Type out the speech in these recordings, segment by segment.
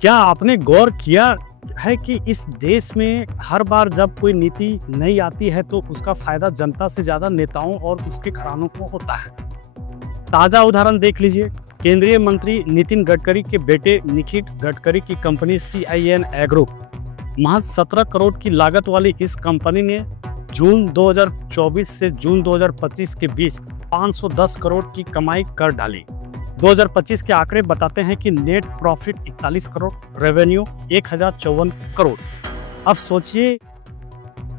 क्या आपने गौर किया है कि इस देश में हर बार जब कोई नीति नई आती है तो उसका फायदा जनता से ज्यादा नेताओं और उसके घरानों को होता है। ताजा उदाहरण देख लीजिए। केंद्रीय मंत्री नितिन गडकरी के बेटे निखिल गडकरी की कंपनी CIN एग्रो, महज 17 करोड़ की लागत वाली इस कंपनी ने जून 2024 से जून 2025 के बीच 510 करोड़ की कमाई कर डाली। 2025 के आंकड़े बताते हैं कि net profit 41 crore, revenue 1054 crore. अब सोचिए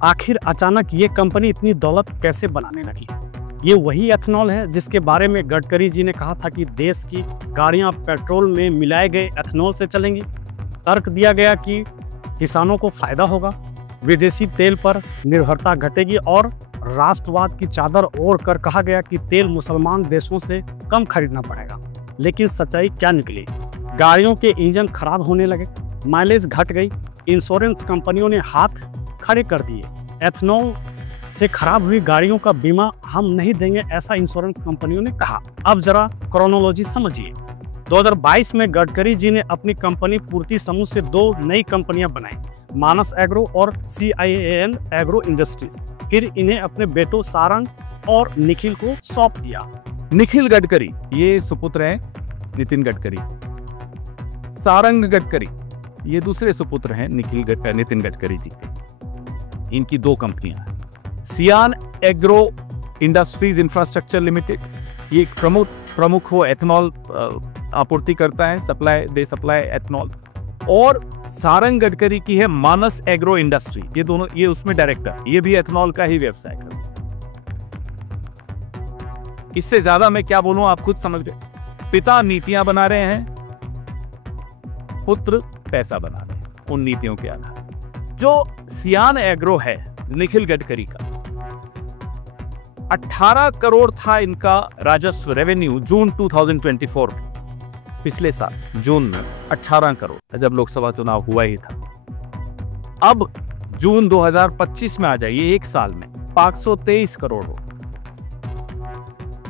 आखिर अचानक ये कंपनी इतनी दौलत कैसे बनाने लगी। ये वही एथेनॉल है जिसके बारे में गडकरी जी ने कहा था कि देश की गाड़ियां पेट्रोल में मिलाए गए एथेनॉल से चलेंगी। तर्क दिया गया कि किसानों को फायदा होगा, विदेशी तेल पर निर्भरता घटेगी और राष्ट्रवाद की चादर ओढ़ कर कहा गया कि तेल मुसलमान देशों से कम खरीदना पड़ेगा। लेकिन सच्चाई क्या निकली? गाड़ियों के इंजन खराब होने लगे, माइलेज घट गई, इंश्योरेंस कंपनियों ने हाथ खड़े कर दिए। एथेनॉल से खराब हुई गाड़ियों का बीमा हम नहीं देंगे, ऐसा इंश्योरेंस कंपनियों ने कहा। अब जरा क्रोनोलॉजी समझिए। 2022 में गडकरी जी ने अपनी कंपनी पूर्ति समूह से 2 नई कंपनियां बनाई, मानस एग्रो और CIN एग्रो इंडस्ट्रीज। फिर इन्हें अपने बेटों सारंग और निखिल को सौंप दिया। निखिल गडकरी ये सुपुत्र हैं नितिन गडकरी। सारंग गडकरी ये दूसरे सुपुत्र हैं नितिन गडकरी जी के। इनकी 2 कंपनियां हैं। सियान एग्रो इंडस्ट्रीज इंफ्रास्ट्रक्चर लिमिटेड, ये एक प्रमुख वो एथेनॉल आपूर्ति करता है, सप्लाई एथेनॉल। और सारंग गडकरी की है मानस एग्रो इंडस्ट्री, ये उसमें डायरेक्टर, ये भी एथेनॉल का ही व्यवसाय करता है। इससे ज्यादा मैं क्या बोलूं, आप खुद समझ गए। पिता नीतियां बना रहे हैं, पुत्र पैसा बना रहे हैं उन नीतियों के आधार। जो सियान एग्रो है निखिल गडकरी का, 18 करोड़ था इनका राजस्व रेवेन्यू जून 2024, पिछले साल जून में 18 करोड़, जब लोकसभा चुनाव हुआ ही था। अब जून 2025 में आ जाइए, एक साल में 523 करोड़ हो।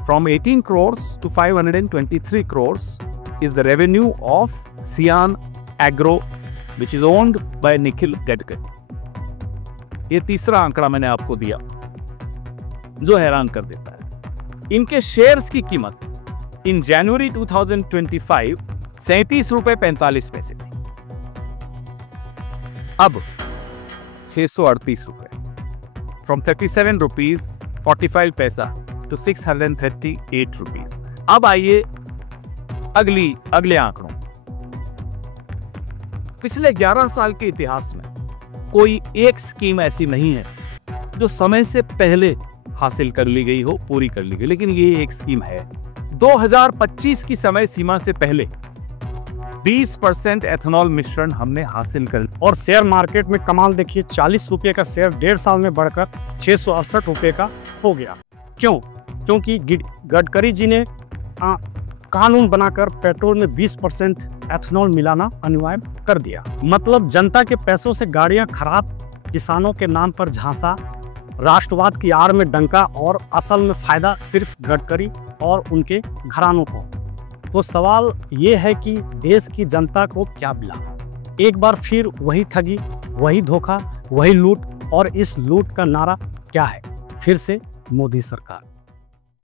From 18 crores to 523 crores is the revenue of Sian Agro, which is owned by Nikhil Gadkari. ये तीसरा आंकड़ा मैंने आपको दिया जो हैरान कर देता है। इनके शेयर्स की कीमत इन जनवरी 2025 ₹37.45 थी, अब 638 रुपए। फ्रॉम 37 रुपीज 45 पैसा to 638 रुपीज। अब आइए अगले आंकड़ों। पिछले 11 साल के इतिहास में कोई एक स्कीम ऐसी नहीं है जो समय से पहले हासिल कर ली गई हो, पूरी कर ली गई, लेकिन ये एक स्कीम है। 2025 की समय सीमा से पहले 20% एथेनॉल मिश्रण हमने हासिल कर। और शेयर मार्केट में कमाल देखिए, 40 रुपये का शेयर 1.5 साल में बढ़कर 668 रुपये का हो गया। क्यों? क्योंकि गडकरी जी ने कानून बनाकर पेट्रोल में 20% एथेनॉल मिलाना अनिवार्य कर दिया। मतलब जनता के पैसों से गाड़ियां खराब, किसानों के नाम पर झांसा, राष्ट्रवाद की आड़ में डंका, और असल में फायदा सिर्फ गडकरी और उनके घरानों को। तो सवाल ये है कि देश की जनता को क्या मिला? एक बार फिर वही ठगी, वही धोखा, वही लूट, और इस लूट का नारा क्या है? फिर से मोदी सरकार।